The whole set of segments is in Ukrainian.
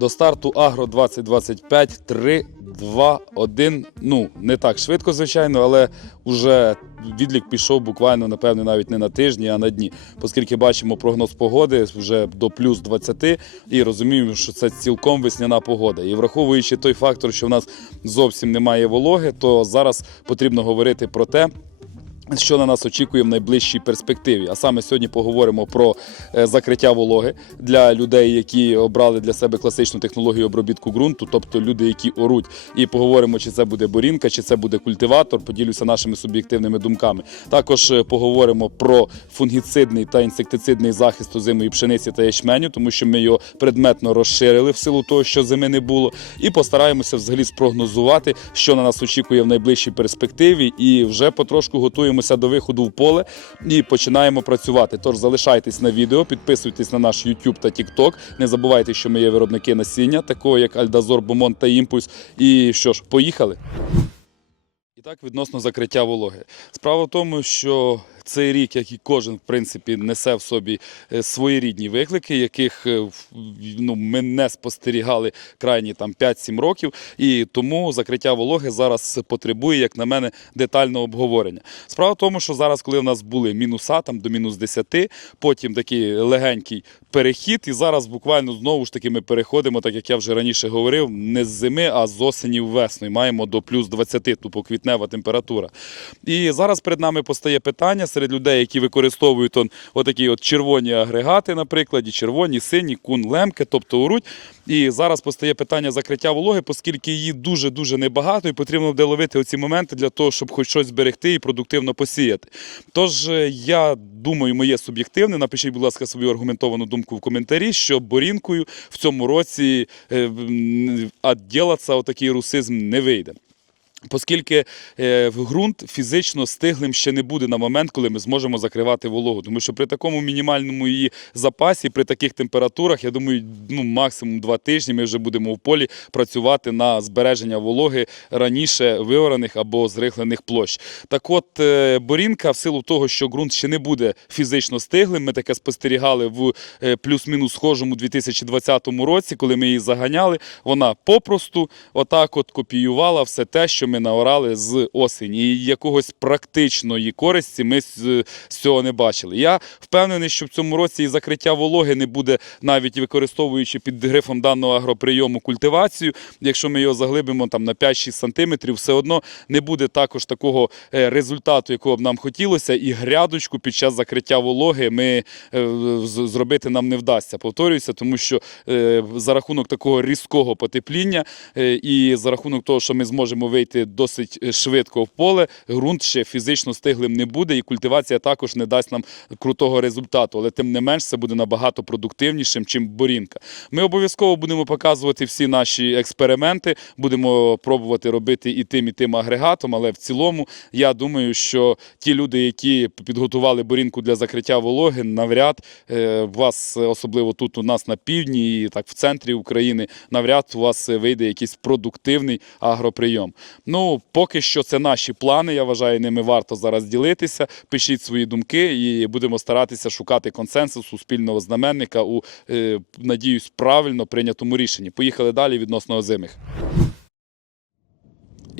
До старту Агро 2025 3, 2, 1. Ну, не так швидко, звичайно, але вже відлік пішов буквально, напевне, навіть не на тижні, а на дні. Оскільки бачимо прогноз погоди вже до плюс 20 і розуміємо, що це цілком весняна погода. І враховуючи той фактор, що в нас зовсім немає вологи, то зараз потрібно говорити про те, що на нас очікує в найближчій перспективі. А саме сьогодні поговоримо про е, закриття вологи для людей, які обрали для себе класичну технологію обробітку ґрунту, тобто люди, які оруть. І поговоримо, чи це буде борінка, чи це буде культиватор. Поділюся нашими суб'єктивними думками. Також е, поговоримо про фунгіцидний та інсектицидний захист озимої пшениці та ячменю, тому що ми його предметно розширили в силу того, що зими не було, і постараємося взагалі спрогнозувати, що на нас очікує в найближчій перспективі, і вже потрошку готуємося до виходу в поле і починаємо працювати. Тож залишайтесь на відео, підписуйтесь на наш YouTube та TikTok. Не забувайте, що ми є виробники насіння, такого як Альдазор, Бомон та Імпульс. І що ж, поїхали. І так, відносно закриття вологи. Справа в тому, що цей рік, як і кожен, в принципі, несе в собі е, своєрідні виклики, яких е, ну, ми не спостерігали крайні 5-7 років. І тому закриття вологи зараз потребує, як на мене, детального обговорення. Справа в тому, що зараз, коли в нас були мінуса там до мінус 10, потім такий легенький перехід, і зараз буквально знову ж таки ми переходимо, так як я вже раніше говорив, не з зими, а з осені в весну. Маємо до плюс 20, тупо квітнева температура. І зараз перед нами постає питання серед людей, які використовують он, отакі от червоні агрегати, наприклад, і червоні, сині, кун, лемки, тобто оруть. І зараз постає питання закриття вологи, оскільки її дуже-дуже небагато, і потрібно буде ловити оці моменти для того, щоб хоч щось зберегти і продуктивно посіяти. Тож е, я думаю, моє суб'єктивне, напишіть, будь ласка, свою аргументовану думку в коментарі, що борінкою в цьому році е, м, відділатися отакий русизм не вийде. Оскільки е, в ґрунт фізично стиглим ще не буде на момент, коли ми зможемо закривати вологу. Тому що при такому мінімальному її запасі, при таких температурах, я думаю, ну максимум два тижні ми вже будемо в полі працювати на збереження вологи раніше виораних або зрихлених площ. Так от е, борінка, в силу того, що ґрунт ще не буде фізично стиглим, ми таке спостерігали в е, плюс-мінус схожому 2020 році, коли ми її заганяли. Вона попросту отак от копіювала все те, що ми наорали з осені. І якогось практичної користі ми з, цього не бачили. Я впевнений, що в цьому році і закриття вологи не буде навіть використовуючи під грифом даного агроприйому культивацію. Якщо ми його заглибимо там на 5-6 сантиметрів, все одно не буде також такого е, результату, якого б нам хотілося, і грядочку під час закриття вологи ми е, зробити нам не вдасться. Повторююся, тому що е, за рахунок такого різкого потепління і за рахунок того, що ми зможемо вийти досить е, швидко в поле, ґрунт ще фізично стиглим не буде, і культивація також не дасть нам крутого результату. Але тим не менш це буде набагато продуктивнішим, чим борінка. Ми обов'язково будемо показувати всі наші експерименти, будемо пробувати робити і тим, і тим агрегатом. Але в цілому я думаю, що ті люди, які підготували борінку для закриття вологи, навряд е, вас, особливо тут у нас на півдні і так в центрі України, навряд у вас вийде якийсь продуктивний агроприйом. Ну, поки що це наші плани. Я вважаю, ними варто зараз ділитися. Пишіть свої думки і будемо старатися шукати консенсусу спільного знаменника у, е, надіюсь, правильно прийнятому рішенні. Поїхали далі відносно озимих.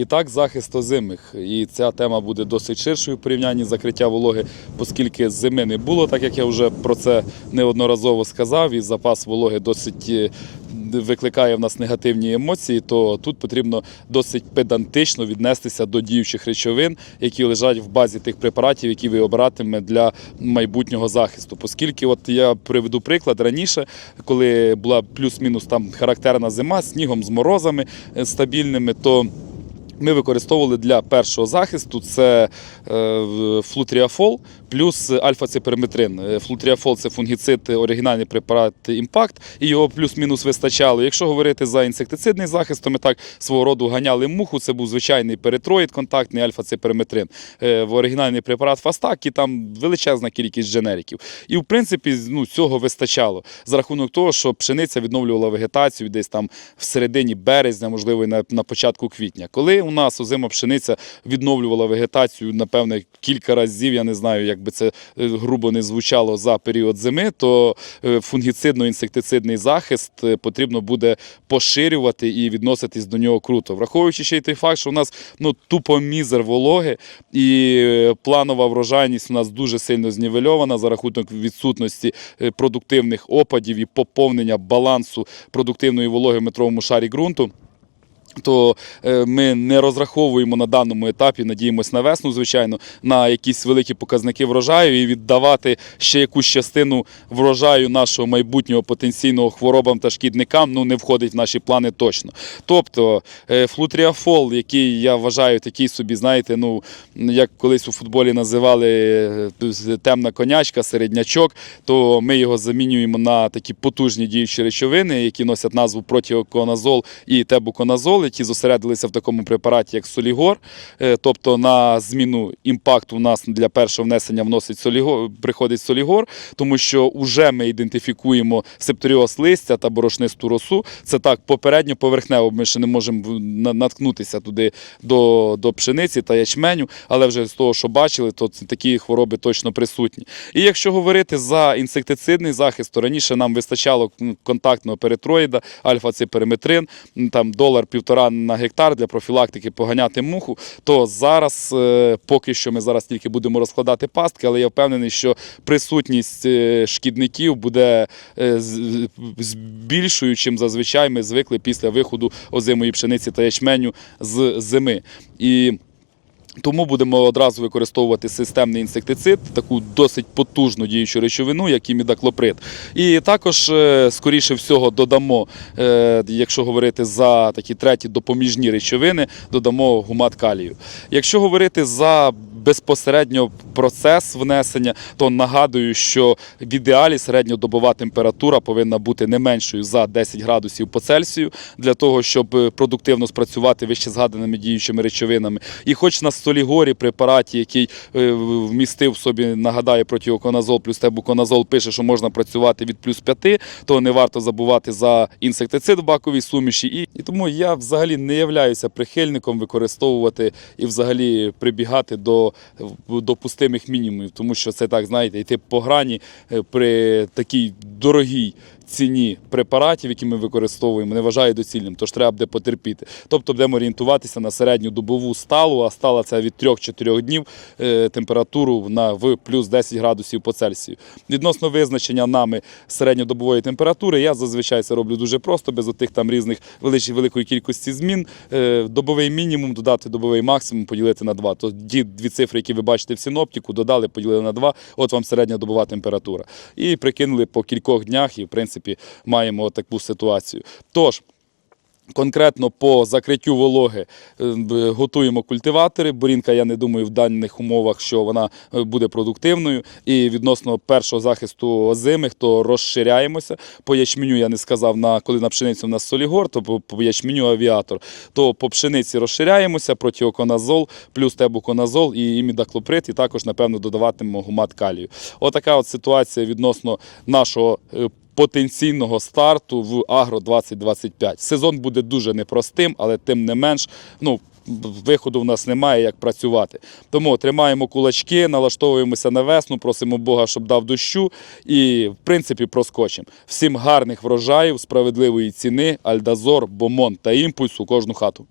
І так, захист озимих. І ця тема буде досить ширшою в порівнянні закриття вологи, оскільки зими не було, так як я вже про це неодноразово сказав, і запас вологи досить е, викликає в нас негативні емоції, то тут потрібно досить педантично віднестися до діючих речовин, які лежать в базі тих препаратів, які ви обиратиме для майбутнього захисту. Оскільки, от я приведу приклад раніше, коли була плюс-мінус там характерна зима снігом, з морозами е, стабільними, то ми використовували для першого захисту це е, флутріафол плюс альфа-циперметрин. Е, Флутріафол це фунгіцид, оригінальний препарат імпакт, і його плюс-мінус вистачало. Якщо говорити за інсектицидний захист, то ми так свого роду ганяли муху. Це був звичайний перитроїд, контактний альфа-циперметрин. Е, В оригінальний препарат Фастак, і там величезна кількість дженериків. І в принципі ну, цього вистачало за рахунок того, що пшениця відновлювала вегетацію десь там в середині березня, можливо, на початку квітня. Коли у нас озима пшениця відновлювала вегетацію, напевне, кілька разів, я не знаю, як би це е, грубо не звучало за період зими, то е, фунгіцидно-інсектицидний захист е, потрібно буде поширювати і відноситись до нього круто. Враховуючи ще й той факт, що у нас ну тупо мізер вологи, і планова врожайність у нас дуже сильно знівельована за рахунок відсутності продуктивних опадів і поповнення балансу продуктивної вологи в метровому шарі ґрунту. То е, ми не розраховуємо на даному етапі, надіємось на весну, звичайно, на якісь великі показники врожаю і віддавати ще якусь частину врожаю нашого майбутнього потенційного хворобам та шкідникам ну не входить в наші плани точно. Тобто е, флутріафол, який я вважаю такий собі, знаєте, ну як колись у футболі називали е, темна конячка, середнячок, то ми його замінюємо на такі потужні діючі речовини, які носять назву протіоконазол і тебуконазол, які зосередилися в такому препараті, як солігор. Е, Тобто на зміну імпакту у нас для першого внесення вносить солігор, приходить солігор, тому що вже ми ідентифікуємо септоріоз листя та борошнисту росу. Це так попередньо поверхнево. Ми ще не можемо наткнутися туди до, до пшениці та ячменю, але вже з того, що бачили, то такі хвороби точно присутні. І якщо говорити за інсектицидний захист, то раніше нам вистачало контактного перитроїда, альфа-ципериметрин, там долар півтора на гектар для профілактики поганяти муху. То зараз, е, поки що, ми зараз тільки будемо розкладати пастки, але я впевнений, що присутність е, шкідників буде е, більшою, чим зазвичай ми звикли після виходу озимої пшениці та ячменю з зими. І тому будемо одразу використовувати системний інсектицид, таку досить потужну діючу речовину, як і мідаклоприт. І також, е, скоріше всього, додамо, е, якщо говорити за такі треті допоміжні речовини, додамо гумат калію. Якщо говорити за безпосередньо процес внесення, то нагадую, що в ідеалі середньодобова температура повинна бути не меншою за 10 градусів по Цельсію для того, щоб е, продуктивно спрацювати вище згаданими діючими речовинами. І хоч на солігорі препараті, який е, вмістив собі, нагадаю, протіоконазол плюс тебуконазол, пише, що можна працювати від плюс 5, то не варто забувати за інсектицид в баковій суміші. І, і тому я взагалі не являюся прихильником використовувати і взагалі прибігати до, до пустимих мінімумів, тому що це так, знаєте, йти по грані е, при такій дорогій ціні препаратів, які ми використовуємо, не вважаю доцільним, тож треба буде потерпіти. Тобто будемо орієнтуватися на середню добову сталу, а стала це від 3-4 днів е, температуру на в плюс 10 градусів по Цельсію. Відносно визначення нами середньодобової температури, я зазвичай це роблю дуже просто, без отих там різних великої кількості змін. Е, добовий мінімум додати добовий максимум, поділити на 2. То ті дві цифри, які ви бачите в синоптику, додали, поділили на 2, от вам середня добова температура. І прикинули по кількох днях, і в принципі маємо таку ситуацію. Тож. Конкретно по закриттю вологи е, готуємо культиватори. Борінка, я не думаю, в даних умовах, що вона е, буде продуктивною. І відносно першого захисту озимих, то розширяємося. По ячменю я не сказав, на коли на пшеницю у нас солігор, то по, ячменю авіатор. То по пшениці розширяємося, протіоконазол, плюс тебуконазол і імідаклоприд, і також, напевно, додаватимемо гумат калію. Отака от ситуація відносно нашого е, потенційного старту в Агро 2025. Сезон буде дуже непростим, але тим не менш, ну. Виходу в нас немає, як працювати. Тому тримаємо кулачки, налаштовуємося на весну, просимо Бога, щоб дав дощу, і в принципі проскочимо. Всім гарних врожаїв, справедливої ціни, альдазор, бомон та імпульс у кожну хату.